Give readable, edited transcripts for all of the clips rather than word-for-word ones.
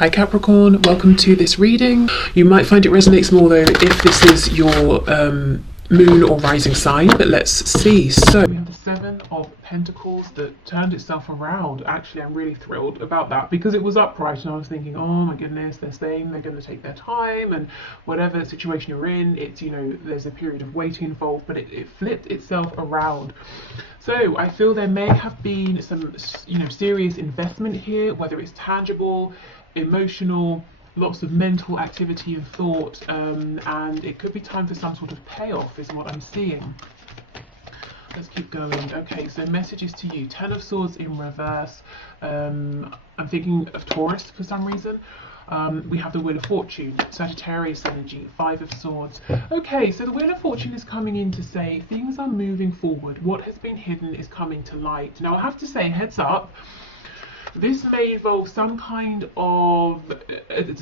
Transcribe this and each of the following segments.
Hi Capricorn, welcome to this reading. You might find it resonates more though if this is your moon or rising sign, but let's see. So we have the Seven of Pentacles that turned itself around. Actually, I'm really thrilled about that because it was upright and I was thinking, oh my goodness, they're saying they're going to take their time and whatever situation you're in, it's, you know, there's a period of waiting involved, but it flipped itself around. So I feel there may have been some, you know, serious investment here, whether it's tangible, emotional, lots of mental activity and thought, and it could be time for some sort of payoff is what I'm seeing. Let's keep going. Okay, so messages to you. Ten of Swords in reverse. I'm thinking of Taurus for some reason. We have the Wheel of Fortune, Sagittarius energy, Five of Swords. Okay, so the Wheel of Fortune is coming in to say things are moving forward. What has been hidden is coming to light. Now I have to say, heads up, this may involve some kind of,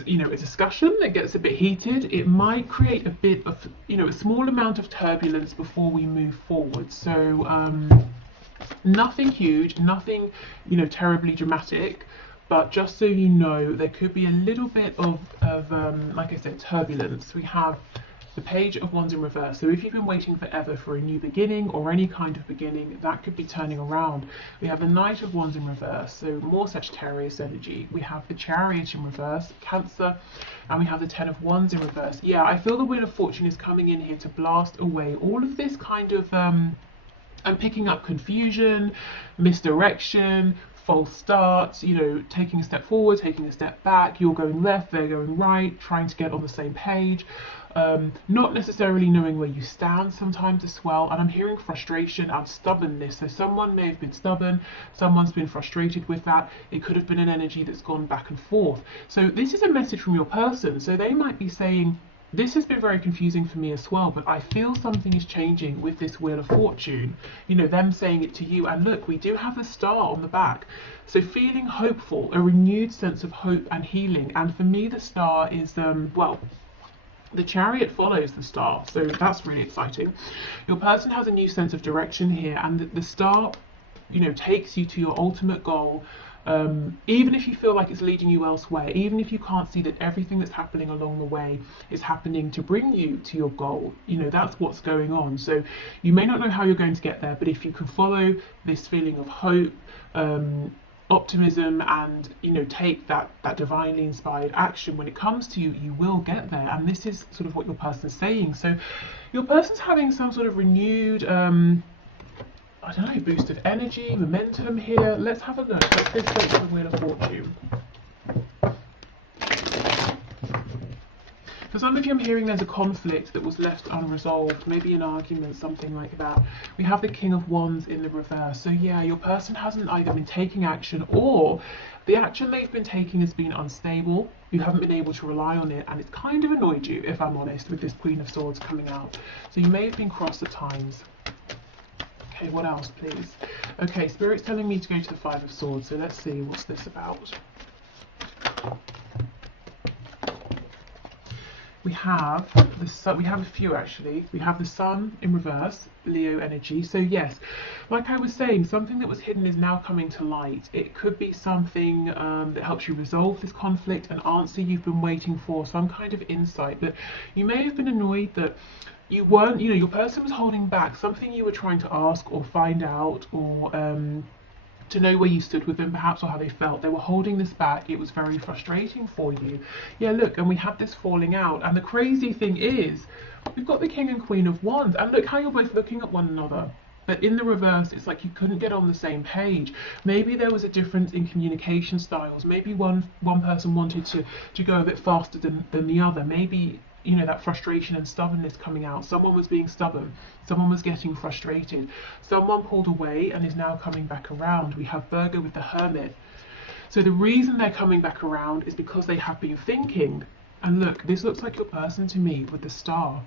you know, a discussion that gets a bit heated. It might create a bit of, you know, a small amount of turbulence before we move forward. So nothing huge, nothing, you know, terribly dramatic. But just so you know, there could be a little bit of like I said, turbulence. We have the Page of Wands in reverse. So if you've been waiting forever for a new beginning or any kind of beginning, that could be turning around. We have the Knight of Wands in reverse, so more Sagittarius energy. We have the Chariot in reverse, Cancer, and we have the Ten of Wands in reverse. Yeah, I feel the Wheel of Fortune is coming in here to blast away all of this kind of, I'm picking up confusion, misdirection, false starts, you know, taking a step forward, taking a step back, you're going left, they're going right, trying to get on the same page. Not necessarily knowing where you stand sometimes as well, and I'm hearing frustration and stubbornness. So someone may have been stubborn, someone's been frustrated with that. It could have been an energy that's gone back and forth. So this is a message from your person. So they might be saying, this has been very confusing for me as well, but I feel something is changing with this Wheel of Fortune. You know, them saying it to you, and look, we do have the star on the back. So feeling hopeful, a renewed sense of hope and healing. And for me, the star is, well, the Chariot follows the star, so that's really exciting. Your person has a new sense of direction here, and the star, you know, takes you to your ultimate goal. Even if you feel like it's leading you elsewhere, even if you can't see that everything that's happening along the way is happening to bring you to your goal, you know, that's what's going on. So you may not know how you're going to get there, but if you can follow this feeling of hope, optimism, and, you know, take that divinely inspired action when it comes to you, you will get there. And this is sort of what your person's saying. So your person's having some sort of renewed I don't know, boost of energy, momentum here. Let's have a look. Let's go straight to the Wheel of Fortune. For some of you, I'm hearing there's a conflict that was left unresolved, maybe an argument, something like that. We have the King of Wands in the reverse. So yeah, your person hasn't either been taking action, or the action they've been taking has been unstable. You haven't been able to rely on it, and it's kind of annoyed you, if I'm honest, with this Queen of Swords coming out. So you may have been cross at times. Okay, what else, please? Okay, Spirit's telling me to go to the Five of Swords, so let's see what's this about. We have the Sun. We have a few actually. We have the Sun in reverse, Leo energy. So yes, like I was saying, something that was hidden is now coming to light. It could be something that helps you resolve this conflict, an answer you've been waiting for, some kind of insight. But you may have been annoyed that you weren't, you know, your person was holding back something you were trying to ask or find out, or to know where you stood with them perhaps, or how they felt. They were holding this back. It was very frustrating for you. Yeah, look, and we have this falling out. And the crazy thing is, we've got the King and Queen of Wands, and look how you're both looking at one another. But in the reverse, it's like you couldn't get on the same page. Maybe there was a difference in communication styles. Maybe one person wanted to go a bit faster than the other. Maybe, you know, that frustration and stubbornness coming out. Someone was being stubborn, someone was getting frustrated, someone pulled away and is now coming back around. We have Virgo with the Hermit. So the reason they're coming back around is because they have been thinking. And look, this looks like your person to me with the Star.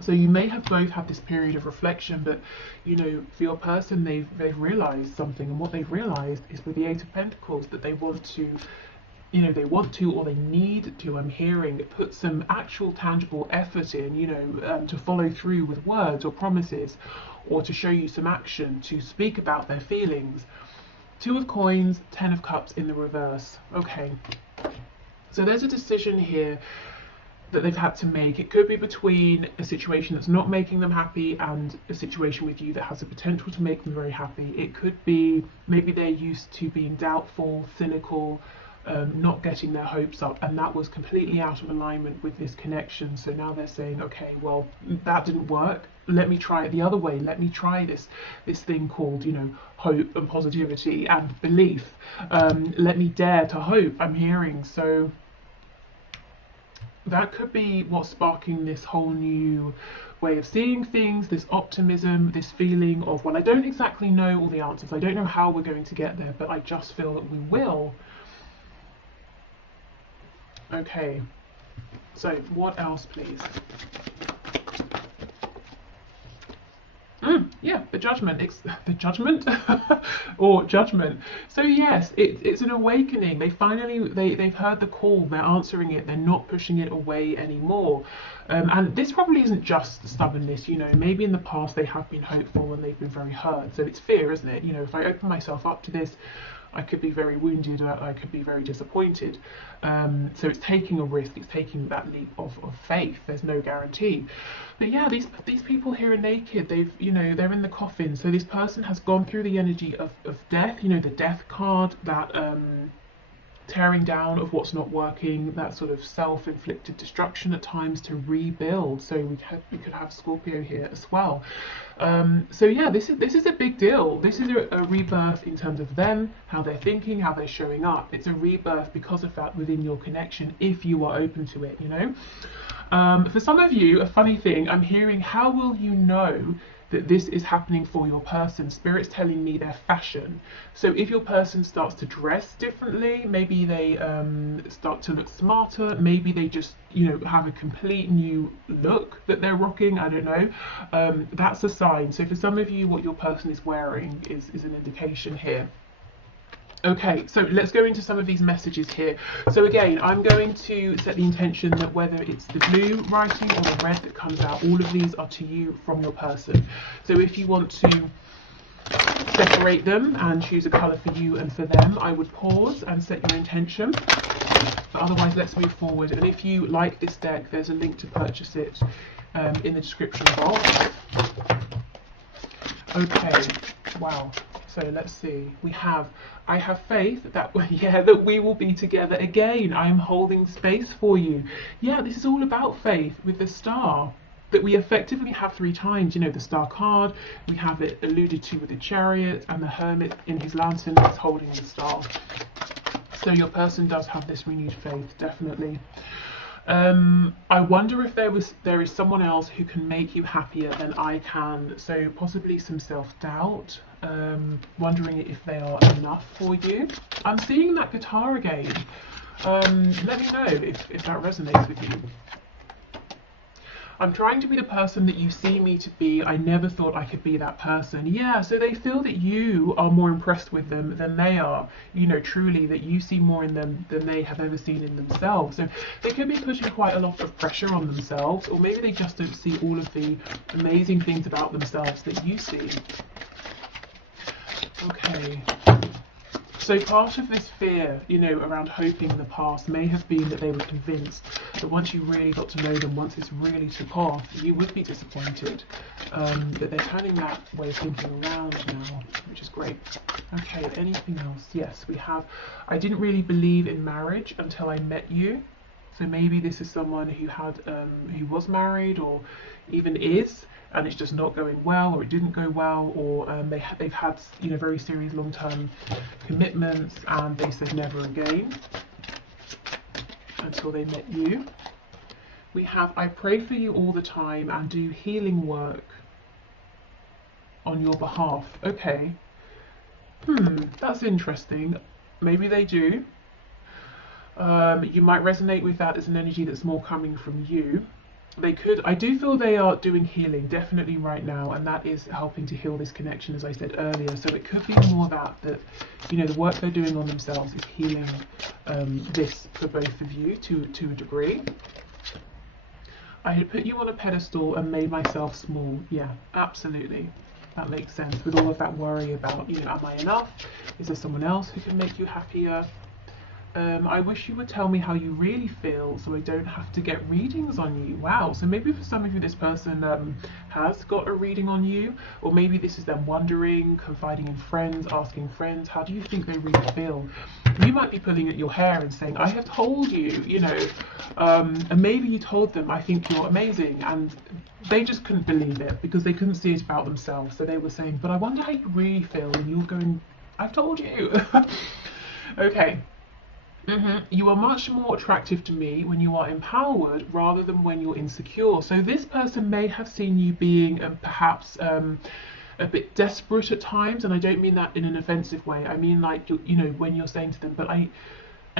So you may have both had this period of reflection, but, you know, for your person, they've realized something, and what they've realized is with the Eight of Pentacles that they want to, you know, they want to, or they need to, I'm hearing, put some actual tangible effort in, you know, to follow through with words or promises, or to show you some action, to speak about their feelings, Two of Coins, Ten of Cups in the reverse. Okay, so there's a decision here that they've had to make. It could be between a situation that's not making them happy and a situation with you that has the potential to make them very happy. It could be maybe they're used to being doubtful, cynical, not getting their hopes up, and that was completely out of alignment with this connection. So now they're saying, okay, well, that didn't work. Let me try it the other way. Let me try this thing called, you know, hope and positivity and belief. Let me dare to hope, I'm hearing. So that could be what's sparking this whole new way of seeing things, this optimism, this feeling of, well, I don't exactly know all the answers. I don't know how we're going to get there, but I just feel that we will. Okay, so what else, please? Yeah, the Judgment. The Judgment or Judgment. So yes, it's an awakening. They've heard the call. They're answering it. They're not pushing it away anymore. And this probably isn't just stubbornness. You know, maybe in the past they have been hopeful and they've been very hurt. So it's fear, isn't it? You know, if I open myself up to this, I could be very wounded, or I could be very disappointed. So it's taking a risk, it's taking that leap of faith. There's no guarantee. But yeah, these people here are naked. They're in the coffin. So this person has gone through the energy of death, you know, the death card, that tearing down of what's not working, that sort of self-inflicted destruction at times to rebuild. So we could have Scorpio here as well. So yeah, this is a big deal. This is a rebirth in terms of them, how they're thinking, how they're showing up. It's a rebirth because of that within your connection, if you are open to it, you know. For some of you, a funny thing, I'm hearing, how will you know that this is happening for your person? Spirit's telling me their fashion. So if your person starts to dress differently, maybe they start to look smarter, maybe they just, you know, have a complete new look that they're rocking, I don't know, that's a sign. So for some of you, what your person is wearing is an indication here. Okay, so let's go into some of these messages here. So again, I'm going to set the intention that whether it's the blue writing or the red that comes out, all of these are to you from your person. So if you want to separate them and choose a colour for you and for them, I would pause and set your intention. But otherwise, let's move forward. And if you like this deck, there's a link to purchase it in the description box. Okay, wow. So let's see, I have faith that, yeah, that we will be together again. I am holding space for you. Yeah, this is all about faith with the star that we effectively have 3 times. You know, the star card, we have it alluded to with the Chariot, and the Hermit in his lantern is holding the star. So your person does have this renewed faith, definitely. I wonder if there is someone else who can make you happier than I can. So possibly some self-doubt, wondering if they are enough for you. I'm seeing that guitar again. Let me know if that resonates with you. I'm trying to be the person that you see me to be. I never thought I could be that person. Yeah, so they feel that you are more impressed with them than they are. You know, truly, that you see more in them than they have ever seen in themselves. So they could be putting quite a lot of pressure on themselves, or maybe they just don't see all of the amazing things about themselves that you see. Okay. So part of this fear, you know, around hoping in the past may have been that they were convinced that once you really got to know them, once this really took off, you would be disappointed. But they're turning that way of thinking around now, which is great. Okay, anything else? Yes, we have, I didn't really believe in marriage until I met you. So maybe this is someone who who was married or even is, and it's just not going well, or it didn't go well, or they've had, you know, very serious long-term commitments, and they said never again until they met you. We have, I pray for you all the time and do healing work on your behalf. Okay. That's interesting. Maybe they do. You might resonate with that as an energy that's more coming from you. They could, I do feel they are doing healing definitely right now, and that is helping to heal this connection, as I said earlier. So it could be more that you know, the work they're doing on themselves is healing this for both of you to a degree. I had put you on a pedestal and made myself small. Yeah, absolutely. That makes sense, with all of that worry about, you know, am I enough? Is there someone else who can make you happier? I wish you would tell me how you really feel so I don't have to get readings on you. Wow, so maybe for some of you this person has got a reading on you, or maybe this is them wondering, confiding in friends, asking friends, how do you think they really feel? You might be pulling at your hair and saying, I have told you, you know, and maybe you told them, I think you're amazing, and they just couldn't believe it because they couldn't see it about themselves. So they were saying, but I wonder how you really feel, and you're going, I've told you. Okay. You are much more attractive to me when you are empowered rather than when you're insecure. So this person may have seen you being perhaps a bit desperate at times, and I don't mean that in an offensive way. I mean like, you know, when you're saying to them, but I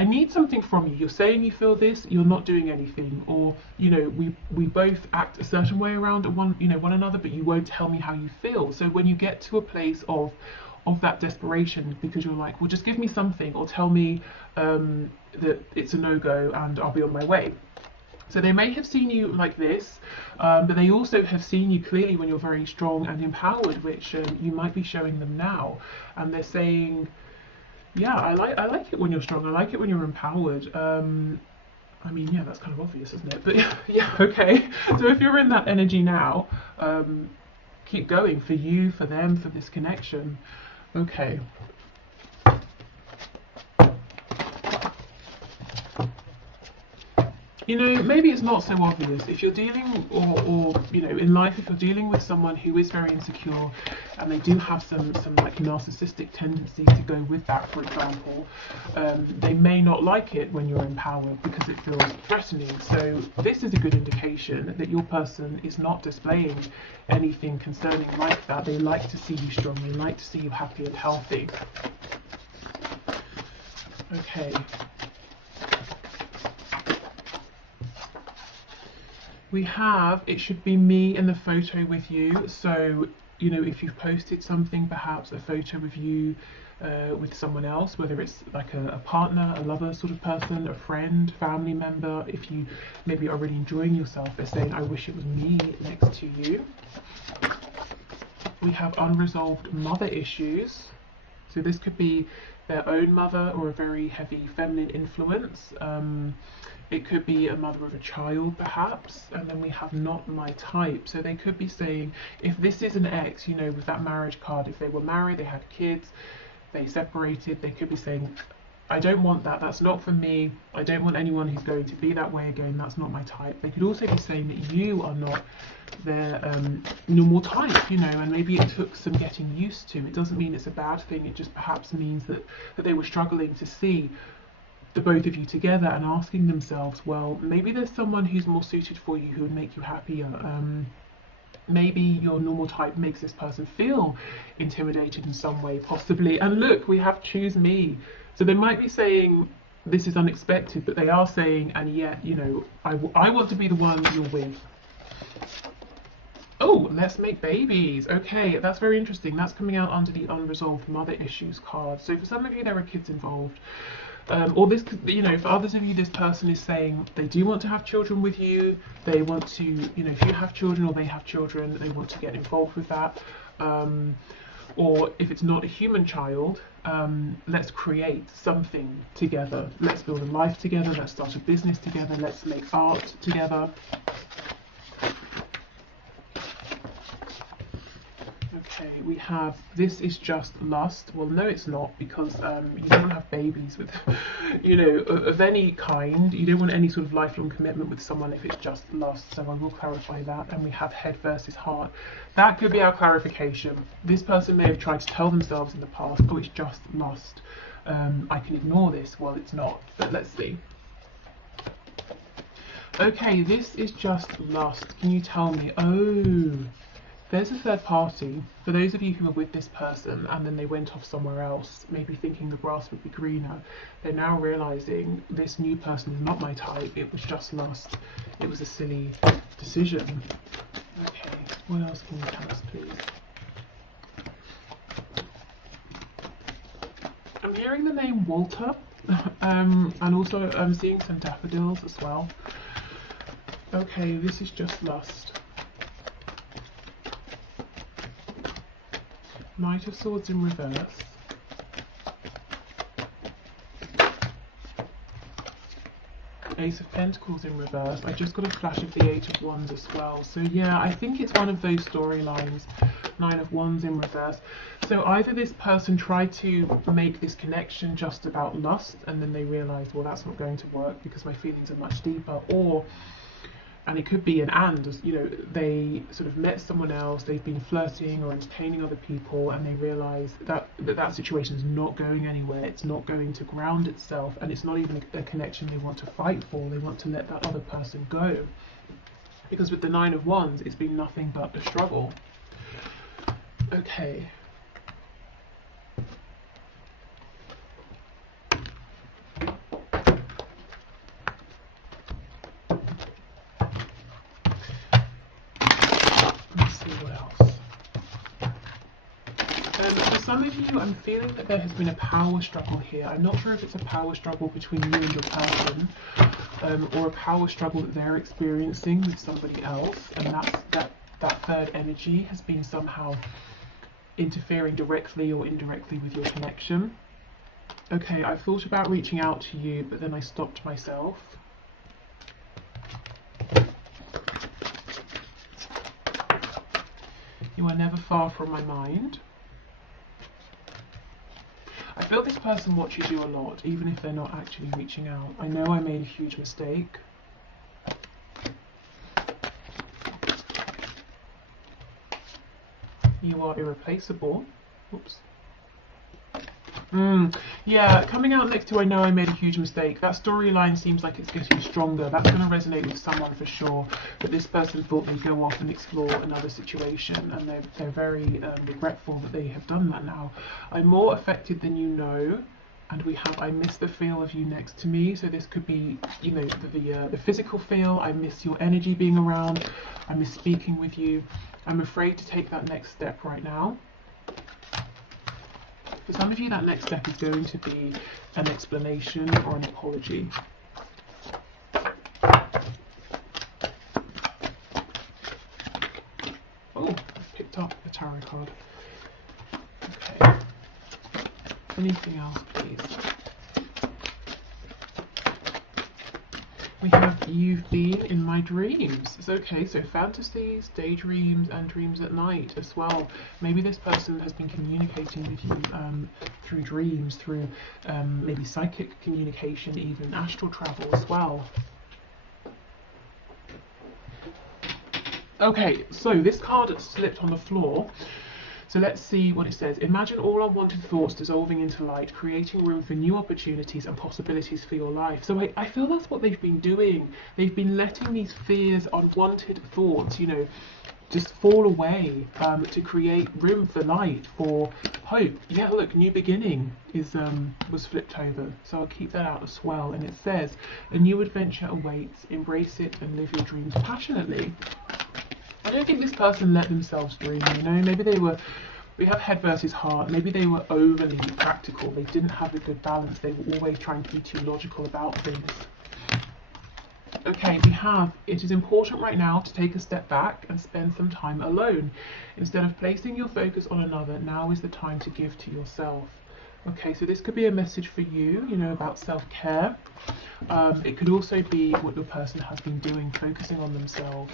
need something from you. You're saying you feel this, you're not doing anything, or you know, we both act a certain way around one another, but you won't tell me how you feel. So when you get to a place of that desperation, because you're like, well, just give me something, or tell me that it's a no-go and I'll be on my way. So they may have seen you like this, but they also have seen you clearly when you're very strong and empowered, which you might be showing them now. And they're saying, yeah, I like it when you're strong, I like it when you're empowered. I mean, yeah, that's kind of obvious, isn't it? But yeah, okay. So if you're in that energy now, keep going, for you, for them, for this connection. Okay. You know, maybe it's not so obvious. If you're dealing, or you know, in life, if you're dealing with someone who is very insecure and they do have some like narcissistic tendencies to go with that, for example, they may not like it when you're empowered because it feels threatening. So this is a good indication that your person is not displaying anything concerning like that. They like to see you strong. They like to see you happy and healthy. Okay. We have, it should be me in the photo with you. So, you know, if you've posted something, perhaps a photo of you with someone else, whether it's like a partner, a lover sort of person, a friend, family member, if you maybe are really enjoying yourself, they're saying, I wish it was me next to you. We have unresolved mother issues. So this could be their own mother or a very heavy feminine influence. It could be a mother of a child, perhaps. And then we have not my type. So they could be saying, if this is an ex, you know, with that marriage card, if they were married, they had kids, they separated, they could be saying, I don't want that, that's not for me, I don't want anyone who's going to be that way again, that's not my type. They could also be saying that you are not their normal type, you know, and maybe it took some getting used to. It doesn't mean it's a bad thing, it just perhaps means that they were struggling to see the both of you together and asking themselves, well, maybe there's someone who's more suited for you who would make you happier. Maybe your normal type makes this person feel intimidated in some way, possibly. And look, we have choose me. So they might be saying, this is unexpected, but they are saying, and yet, you know, I want to be the one you're with. Oh, let's make babies. Okay, that's very interesting. That's coming out under the unresolved mother issues card. So for some of you, there are kids involved. Or this, you know, for others of you, this person is saying they do want to have children with you. They want to, you know, if you have children or they have children, they want to get involved with that. Or if it's not a human child, let's create something together. Let's build a life together. Let's start a business together. Let's make art together. Okay, we have, this is just lust. Well, no, it's not, because you don't want to have babies with, you know, of any kind. You don't want any sort of lifelong commitment with someone if it's just lust. So I will clarify that. And we have head versus heart. That could be our clarification. This person may have tried to tell themselves in the past, oh, it's just lust. I can ignore this. Well, it's not, but let's see. Okay, this is just lust. Can you tell me? Oh, there's a third party. For those of you who are with this person and then they went off somewhere else, maybe thinking the grass would be greener, they're now realizing this new person is not my type. It was just lust. It was a silly decision. Okay, what else can you tell us, please? I'm hearing the name Walter, and also I'm seeing some daffodils as well. Okay, this is just lust. Knight of Swords in reverse. Ace of Pentacles in reverse. I just got a flash of the Eight of Wands as well. So yeah, I think it's one of those storylines. Nine of Wands in reverse. So either this person tried to make this connection just about lust, and then they realized, well, that's not going to work because my feelings are much deeper, or, and it could be an and, you know, they sort of met someone else, they've been flirting or entertaining other people, and they realize that that situation is not going anywhere, it's not going to ground itself, and it's not even a connection they want to fight for. They want to let that other person go. Because with the Nine of Wands, it's been nothing but a struggle. Okay. Let's see what else. For some of you, I'm feeling that there has been a power struggle here. I'm not sure if it's a power struggle between you and your person, or a power struggle that they're experiencing with somebody else, and that third energy has been somehow interfering directly or indirectly with your connection. Okay, I've thought about reaching out to you, but then I stopped myself. You are never far from my mind. I feel this person watches you a lot, even if they're not actually reaching out. I know I made a huge mistake. You are irreplaceable. Oops. Yeah, coming out next to I know I made a huge mistake. That storyline seems like it's getting stronger. That's going to resonate with someone for sure. But this person thought they'd go off and explore another situation, and they're very regretful that they have done that now. I'm more affected than you know, and we have I miss the feel of you next to me. So this could be, you know, the physical feel. I miss your energy being around. I miss speaking with you. I'm afraid to take that next step right now. For some of you, that next step is going to be an explanation or an apology. Oh, I've picked up a tarot card. Okay. Anything else, please? We have you've been in my dreams. It's okay, so fantasies, daydreams, and dreams at night as well. Maybe this person has been communicating with you through dreams, through maybe psychic communication, even astral travel as well. Okay, so this card slipped on the floor. So let's see what it says. Imagine all unwanted thoughts dissolving into light, creating room for new opportunities and possibilities for your life. So I feel that's what they've been doing. They've been letting these fears, unwanted thoughts, you know, just fall away to create room for light, for hope. Yeah, look, new beginning was flipped over. So I'll keep that out as well. And it says, a new adventure awaits. Embrace it and live your dreams passionately. I don't think this person let themselves dream, you know, maybe we have head versus heart, maybe they were overly practical, they didn't have a good balance, they were always trying to be too logical about things. Okay, we have, it is important right now to take a step back and spend some time alone. Instead of placing your focus on another, now is the time to give to yourself. Okay, so this could be a message for you, you know, about self-care. It could also be what your person has been doing, focusing on themselves.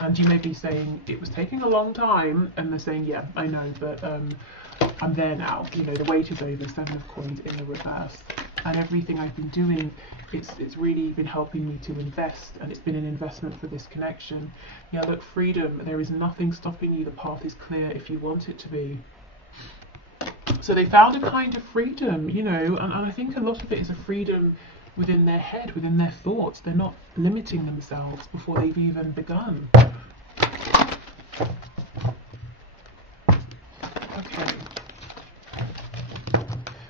And you may be saying, it was taking a long time, and they're saying, yeah, I know, but I'm there now. You know, the wait is over, Seven of Coins in the reverse. And everything I've been doing, it's really been helping me to invest, and it's been an investment for this connection. Yeah, look, freedom, there is nothing stopping you. The path is clear if you want it to be. So they found a kind of freedom, you know, and I think a lot of it is a freedom within their head, within their thoughts. They're not limiting themselves before they've even begun. Okay.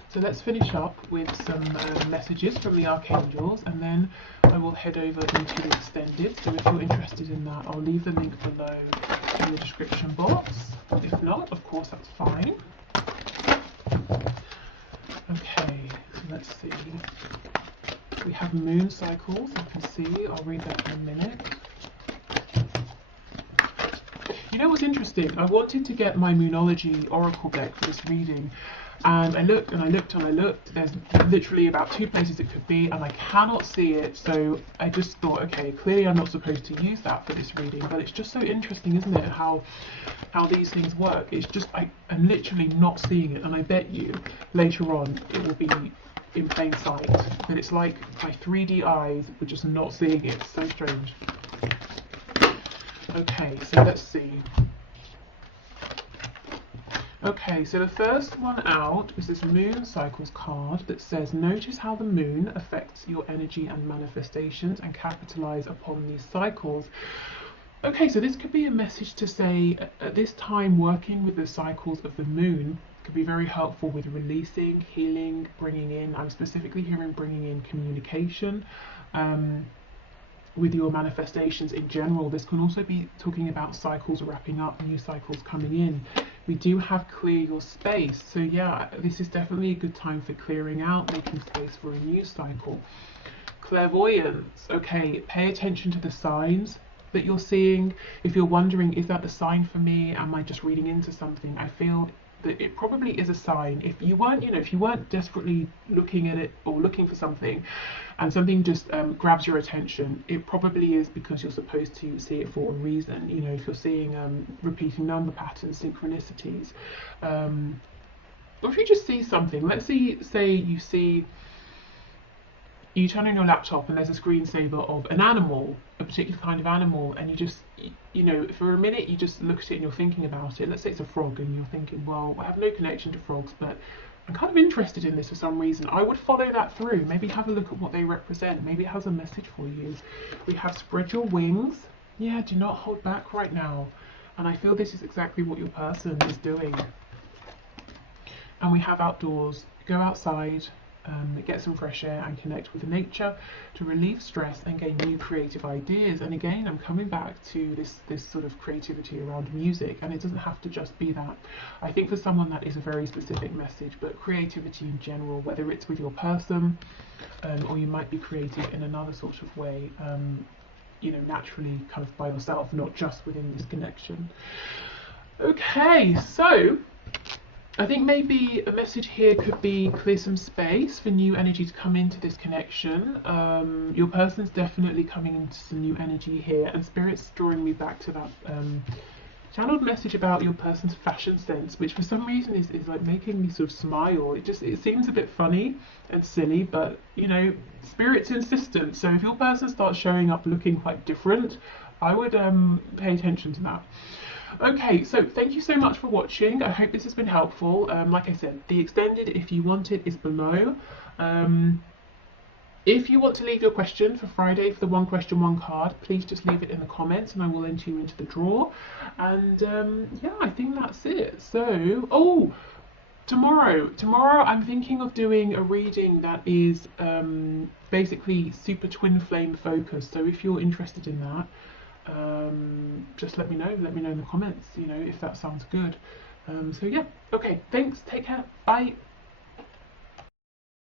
So let's finish up with some messages from the archangels, and then I will head over into the extended. So if you're interested in that, I'll leave the link below in the description box. If not, of course, that's fine. Okay, so let's see. We have moon cycles, you can see. I'll read that in a minute. you know what's interesting? I wanted to get my Moonology Oracle deck for this reading, and I looked and I looked and I looked. There's literally about 2 places it could be, and I cannot see it. So I just thought, okay, clearly I'm not supposed to use that for this reading. But it's just so interesting, isn't it? How these things work. It's just I'm literally not seeing it, and I bet you later on it will be in plain sight. But it's like my 3D eyes were just not seeing it. It's so strange. Okay, so let's see. Okay, so the first one out is this Moon Cycles card that says, notice how the moon affects your energy and manifestations and capitalize upon these cycles. Okay, so this could be a message to say, at this time, working with the cycles of the moon could be very helpful with releasing, healing, bringing in. I'm specifically hearing bringing in communication. With your manifestations in general. This can also be talking about cycles wrapping up, new cycles coming in. We do have clear your space, so yeah, this is definitely a good time for clearing out, making space for a new cycle. Clairvoyance, okay, pay attention to the signs that you're seeing. If you're wondering, is that the sign for me? Am I just reading into something? I feel that it probably is a sign. If you weren't, if you weren't desperately looking at it or looking for something, and something just grabs your attention, it probably is because you're supposed to see it for a reason. If you're seeing repeating number patterns, synchronicities, or if you just see something. Let's say you turn on your laptop and there's a screensaver of an animal, a particular kind of animal, and you just, for a minute you just look at it and you're thinking about it. Let's say it's a frog and you're thinking, well, I have no connection to frogs, but I'm kind of interested in this for some reason. I would follow that through. Maybe have a look at what they represent. Maybe it has a message for you. We have spread your wings. Yeah, do not hold back right now. And I feel this is exactly what your person is doing. And we have outdoors. Go outside, get some fresh air and connect with nature to relieve stress and gain new creative ideas. And again, I'm coming back to this sort of creativity around music, and it doesn't have to just be that. I think for someone that is a very specific message, but creativity in general, whether it's with your person, or you might be creative in another sort of way, naturally kind of by yourself, not just within this connection. Okay, so I think maybe a message here could be clear some space for new energy to come into this connection. Your person's definitely coming into some new energy here, and Spirit's drawing me back to that channeled message about your person's fashion sense, which for some reason is like making me sort of smile. It seems a bit funny and silly, but Spirit's insistent. So if your person starts showing up looking quite different, I would pay attention to that. Okay, so thank you so much for watching. I hope this has been helpful. Like I said, the extended, if you want it, is below. If you want to leave your question for Friday for the one question, one card, please just leave it in the comments and I will enter you into the draw. And yeah, I think that's it. So, tomorrow I'm thinking of doing a reading that is basically super twin flame focused. So if you're interested in that, just let me know in the comments, if that sounds good. So yeah, okay, thanks, take care, bye.